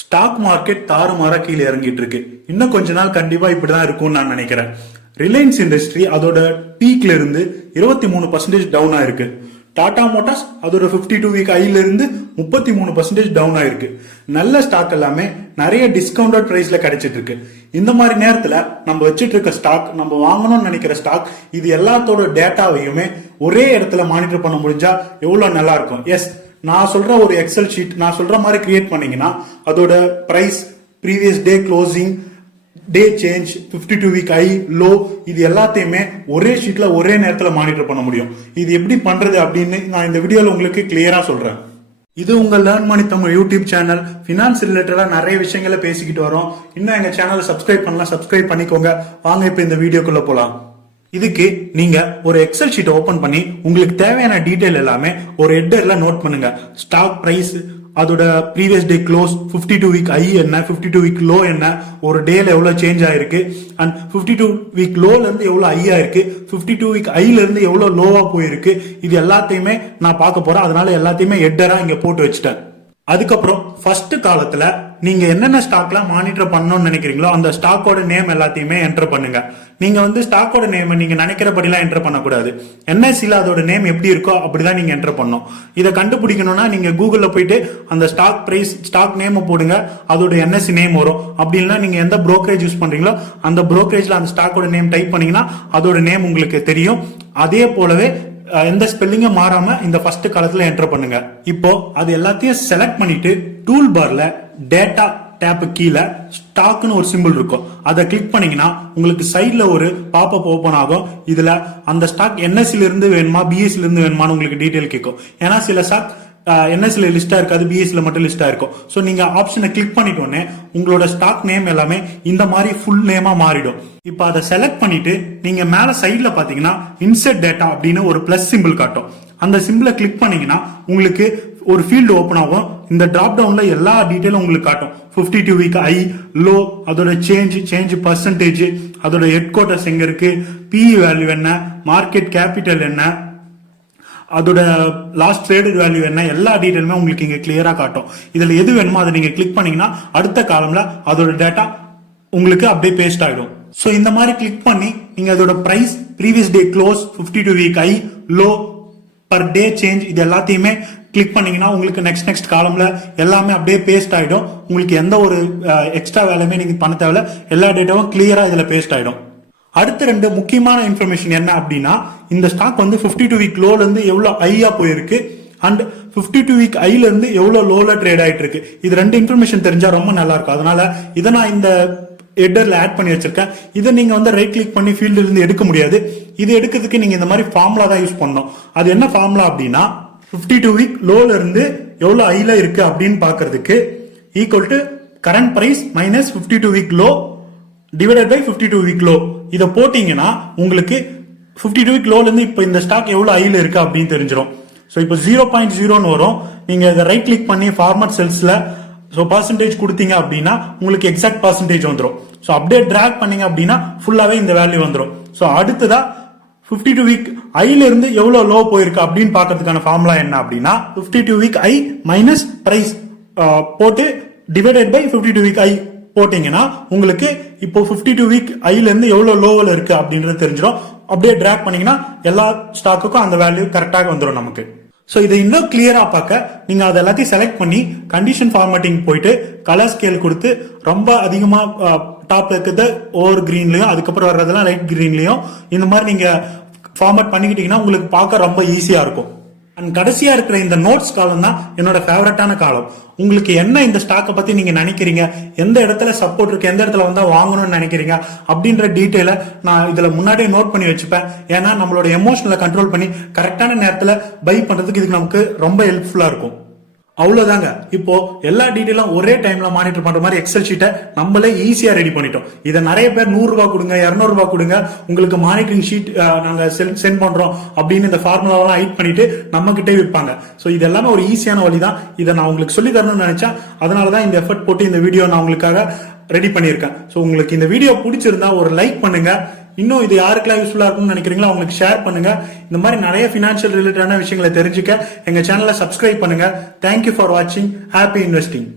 Stock market தாறுமாற கீழே இறங்கிட்டு இருக்கு இன்னும் கொஞ்ச நாள் கண்டிப்பா இப்படிதான் இருக்கும்னு நான் நினைக்கிறேன். ரிலையன்ஸ் இண்டஸ்ட்ரி அதோட பீக்ல இருந்து இருபத்தி மூணு பர்சன்டேஜ் டவுன் ஆயிருக்கு. டாடா மோட்டார்ஸ் அதோட 52 டூ வீக் ஐல இருந்து முப்பத்தி மூணு பர்சன்டேஜ் டவுன் ஆயிருக்கு. நல்ல ஸ்டாக் எல்லாமே நிறைய டிஸ்கவுண்டட் பிரைஸ்ல கிடைச்சிட்டு இருக்கு இந்த மாதிரி நேரத்துல நம்ம வச்சுட்டு இருக்க ஸ்டாக் நம்ம வாங்கணும்னு நினைக்கிற ஸ்டாக் இது எல்லாத்தோட டேட்டாவையுமே ஒரே இடத்துல மானிட்டர் பண்ண முடிஞ்சா எவ்வளவு நல்லா இருக்கும்? எஸ் நான் சொல்ற ஒரு எக்ஸல் ஷீட் நான் சொல்ற மாதிரி கிரியேட் பண்ணீங்கன்னா அதோட price previous day closing day change 52 two week high low இது எல்லாத்தையுமே ஒரே ஷீட்ல ஒரே நேரத்தில் மானிட்டர் பண்ண முடியும். இது எப்படி பண்றது அப்படின்னு நான் இந்த வீடியோவில் உங்களுக்கு கிளியரா சொல்றேன். இது உங்கள் learn money Tamil YouTube channel finance ரிலேட்டடாக நிறைய விஷயங்களை பேசிக்கிட்டு வரோம். இன்னும் எங்கள் சேனலை சப்ஸ்கிரைப் பண்ணலாம் சப்ஸ்கிரைப் பண்ணிக்கோங்க. வாங்க இப்போ இந்த வீடியோக்குள்ளே போகலாம் இதுக்கு நீங்க ஒரு எக்ஸல் ஷீட் ஓபன் பண்ணி உங்களுக்கு தேவையான டீடைல் எல்லாமே ஒரு ஹெட்டர்ல நோட் பண்ணுங்க. ஸ்டாக் பிரைஸ் அதோட previous day close 52 two week high என்ன 52 டூ வீக் லோ என்ன ஒரு டேல எவ்வளவு சேஞ்ச் ஆயிருக்கு அண்ட் 52 டூ வீக் லோல இருந்து எவ்வளவு ஐ ஆயிருக்கு 52 டூ வீக் ஐல இருந்து எவ்வளவு லோவா போயிருக்கு இது எல்லாத்தையுமே நான் பார்க்க போறேன். அதனால எல்லாத்தையுமே ஹெட்டரா இங்க போட்டு வச்சுட்டேன். அதுக்கப்புறம் ஃபர்ஸ்ட் காலத்துல நீங்க என்னென்ன ஸ்டாக்லாம் மானிட்டர் பண்ணணும்னு நினைக்கிறீங்களோ அந்த ஸ்டாக்கோட நேம் எல்லாத்தையுமே என்டர் பண்ணுங்க. நீங்க வந்து ஸ்டாக்கோட நேம் நீங்க நினைக்கிறபடிலாம் என்டர் பண்ணக்கூடாது. என்எஸ்சியில் அதோட நேம் எப்படி இருக்கோ அப்படிதான் நீங்க என்டர் பண்ணணும். இதை கண்டுபிடிக்கணும்னா நீங்க கூகுளில் போயிட்டு அந்த ஸ்டாக் பிரைஸ் ஸ்டாக் நேம் போடுங்க. அதோட என்எஸ்சி நேம் வரும். அப்படி நீங்க எந்த ப்ரோக்கரேஜ் யூஸ் பண்றீங்களோ அந்த ப்ரோக்கரேஜ்ல அந்த ஸ்டாக்கோட நேம் டைப் பண்ணீங்கன்னா அதோட நேம் உங்களுக்கு தெரியும். அதே போலவே எந்த ஸ்பெல்லிங்கும் மாறாம இந்த ஃபர்ஸ்ட் காலத்துல என்டர் பண்ணுங்க. இப்போ அது எல்லாத்தையும் செலக்ட் பண்ணிட்டு டூல் பார்ல டேட்டா டேப்பு கீழே ஸ்டாக்னு ஒரு சிம்பிள் இருக்கும். அதை கிளிக் பண்ணீங்கன்னா உங்களுக்கு சைடில் ஒரு பாப்பப் ஓப்பன் ஆகும். இதில் அந்த ஸ்டாக் என்எஸ்சில இருந்து வேணுமா பிஎஸ்சில இருந்து வேணுமான்னு உங்களுக்கு டீட்டெயில் கேட்கும். ஏன்னா சில ஸ்டாக் என்எஸ்ல லிஸ்டா இருக்காது பிஎஸ்சியில் மட்டும் லிஸ்டா இருக்கும். ஸோ நீங்க ஆப்ஷனை கிளிக் பண்ணிட்டோன்னே உங்களோட ஸ்டாக் நேம் எல்லாமே இந்த மாதிரி ஃபுல் நேமா மாறிடும். இப்போ அதை செலக்ட் பண்ணிட்டு நீங்க மேல சைடில் பாத்தீங்கன்னா இன்செட் டேட்டா அப்படின்னு ஒரு பிளஸ் சிம்பிள் காட்டும். அந்த சிம்பிளை கிளிக் பண்ணீங்கன்னா உங்களுக்கு ஒரு ஃபீல்டு ஓப்பன் ஆகும். இந்த டிராப் டவுன்ல எல்லா டீட்டெயிலும் உங்களுக்கு காட்டும். 52 டூ வீக் ஐ லோ அதோட சேஞ்ச் சேஞ்ச் பர்சன்டேஜ் அதோட ஹெட் குவார்டர்ஸ் எங்க இருக்கு பிஇ வேல்யூ என்ன மார்க்கெட் கேபிட்டல் என்ன அதோட லாஸ்ட் ட்ரேடட் வேல்யூ என்ன எல்லா டீட்டெயிலுமே உங்களுக்கு இங்க கிளியரா காட்டும். இதுல எது வேணுமோ அதை நீங்க கிளிக் பண்ணீங்கன்னா அடுத்த காலம்ல அதோட டேட்டா உங்களுக்கு அப்படியே பேஸ்ட் ஆகிடும் ஸோ இந்த மாதிரி கிளிக் பண்ணி நீங்க அதோட price previous day close 52 two week high low per day change இது எல்லாத்தையுமே கிளிக் பண்ணீங்கன்னா உங்களுக்கு நெக்ஸ்ட் நெக்ஸ்ட் காலம்ல எல்லாமே அப்படியே பேஸ்ட் ஆயிடும். உங்களுக்கு எந்த ஒரு எக்ஸ்ட்ரா வேலையுமே நீங்க பண்ண தேவையில்ல. எல்லா டேட்டாவும் கிளியரா இதுல பேஸ்ட் ஆயிடும். அடுத்த ரெண்டு முக்கியமான இன்ஃபர்மேஷன் என்ன அப்படின்னா இந்த ஸ்டாக் வந்து 52 டூ வீக் லோல இருந்து எவ்வளவு ஐயா போயிருக்கு அண்ட் 52 டூ வீக் ஐல இருந்து எவ்வளவு லோல ட்ரேட் ஆயிட்டு இருக்கு. இது ரெண்டு இன்ஃபர்மேஷன் தெரிஞ்சா ரொம்ப நல்லா இருக்கும். அதனால இதை நான் இந்த ஹெட்டர்ல ஆட் பண்ணி வச்சிருக்கேன். இதை நீங்க வந்து ரைட் கிளிக் பண்ணி ஃபீல்டுலேருந்து எடுக்க முடியாது. இது எடுக்கிறதுக்கு நீங்க இந்த மாதிரி ஃபார்முலா தான் யூஸ் பண்ணணும். அது என்ன ஃபார்முலா அப்படின்னா 52 டூ வீக் லோல இருந்து எவ்வளவு இருக்குது இருக்கு அப்படின்னு பார்க்கறதுக்கு equal to current price minus 52 two week low divided by 52 two week low இதை போட்டிங்கன்னா உங்களுக்கு 52 டூ வீக் லோலேருந்து இப்போ இந்த ஸ்டாக் எவ்வளோ ஹையில் இருக்கு அப்படின்னு தெரிஞ்சிடும் ஸோ இப்போ ஜீரோ பாயிண்ட் ஜீரோன்னு வரும். நீங்கள் இதை ரைட் கிளிக் பண்ணி ஃபார்மட் செல்ஸில் ஸோ பர்சன்டேஜ் கொடுத்தீங்க அப்படின்னா உங்களுக்கு எக்ஸாக்ட் பர்சன்டேஜ் வந்துடும் ஸோ அப்படியே ட்ராக் பண்ணீங்க அப்படின்னா ஃபுல்லாகவே இந்த வேல்யூ வந்துடும் ஸோ அடுத்ததாக 52 டூ வீக் ஐல இருந்து லோ போயிருக்கு அப்படின்னு பார்க்கறதுக்கான ஃபார்முலா என்ன அப்படின்னா 52 two week high minus price போட்டு divided by 52 two week high போட்டீங்கன்னா உங்களுக்கு இப்போ 52 டூ வீக் ஐல இருந்து லோவில் இருக்கு அப்படின்றது தெரிஞ்சிடும். அப்படியே ட்ராக் பண்ணீங்கன்னா எல்லா ஸ்டாக்குக்கும் அந்த வேல்யூ கரெக்டாக வந்துடும் நமக்கு. ஸோ இதை இன்னும் கிளியரா பார்க்க நீங்க அதை எல்லாத்தையும் செலக்ட் பண்ணி கண்டிஷன் ஃபார்மேட்டிங் போயிட்டு கலர் ஸ்கேல் கொடுத்து ரொம்ப அதிகமாக டாப் இருக்கிறது ஓவர் கிரீன்லையும் அதுக்கப்புறம் வர்றதெல்லாம் லைட் கிரீன்லையும் இந்த மாதிரி நீங்க ஃபார்மேட் பண்ணிக்கிட்டீங்கன்னா உங்களுக்கு பார்க்க ரொம்ப ஈஸியா இருக்கும். அண்ட் கடைசியா இருக்கிற இந்த நோட்ஸ் காலம் தான் என்னோட ஃபேவரட்டான காலம் உங்களுக்கு என்ன இந்த ஸ்டாக்கை பத்தி நீங்க நினைக்கிறீங்க? எந்த இடத்துல சப்போர்ட் இருக்கு? எந்த இடத்துல வந்தா வாங்கணும்னு நினைக்கிறீங்க? அப்படின்ற டீட்டெயில நான் இதுல முன்னாடியே நோட் பண்ணி வச்சுப்பேன். ஏன்னா நம்மளோட எமோஷனலை கண்ட்ரோல் பண்ணி கரெக்டான நேரத்துல பை பண்றதுக்கு இதுக்கு நமக்கு ரொம்ப ஹெல்ப்ஃபுல்லா இருக்கும். அவ்வளவுதாங்க. இப்போ எல்லா டீட்டெயிலும் ஒரே டைம்ல மானிட்டர் பண்ற மாதிரி எக்ஸல் ஷீட்டை நம்மளே ஈஸியா ரெடி பண்ணிட்டோம். இதை நிறைய பேர் நூறு ரூபாய் கொடுங்க இருநூறு ரூபாய் கொடுங்க உங்களுக்கு மானிட்டரிங் ஷீட் நாங்க சென்ட் பண்றோம் அப்படின்னு இந்த ஃபார்முலாவெல்லாம் ஹைட் பண்ணிட்டு நம்ம கிட்டே விற்பாங்க ஸோ இது எல்லாமே ஒரு ஈஸியான வழி தான் இதை நான் உங்களுக்கு சொல்லி தரணும்னு நினைச்சேன். அதனாலதான் இந்த எஃபர்ட் போட்டு இந்த வீடியோ நான் உங்களுக்காக ரெடி பண்ணியிருக்கேன். ஸோ உங்களுக்கு இந்த வீடியோ பிடிச்சிருந்தா ஒரு லைக் பண்ணுங்க. இன்னும் இது யாருக்கெல்லாம் யூஸ்ஃபுல்லாக இருக்கும்னு நினைக்கிறீங்களோ அவங்களுக்கு ஷேர் பண்ணுங்க. இந்த மாதிரி நிறைய ஃபினான்ஷியல் ரிலேட்டடான விஷயங்களை தெரிஞ்சுக்க எங்கள் சேனலை சப்ஸ்கிரைப் பண்ணுங்க. தேங்க்யூ ஃபார் வாட்சிங் ஹாப்பி இன்வெஸ்டிங்